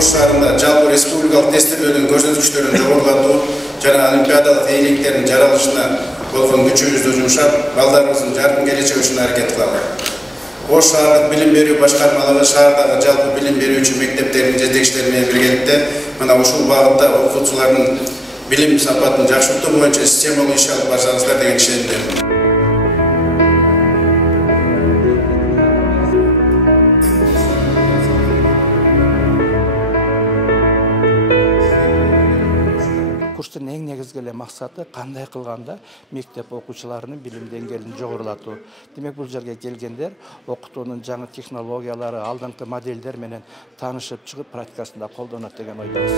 Ош шаарында жалпы республикалык тестилөөнүн көрсөткүчтөрүн жогорулатуу жана олимпиадалык ийгиликтердин жаралышына болгон күчүбүздү жумшап, балдарыбыздын жаркын келечеги үчүн аракет кылалы. Ош шаардык билим берүү башкармалыгы шаардагы жалпы билим берүүчү мектептердин жетекчилери менен биргеликте мына ушул багытта окуучулардын билим сапатын жакшыртуу боюнча системалуу иш алып барсаңыздар деген ишенимдемин. Курстун эң негизги максаты кандай кылганда мектеп окуучуларынын билим деңгээлин жогорулатуу. Демек бул жерге келгендер окутуунун жаңы технологиялары, алдыңкы моделдер менен таанышып чыгып практикасында колдонот деген ойдобуз.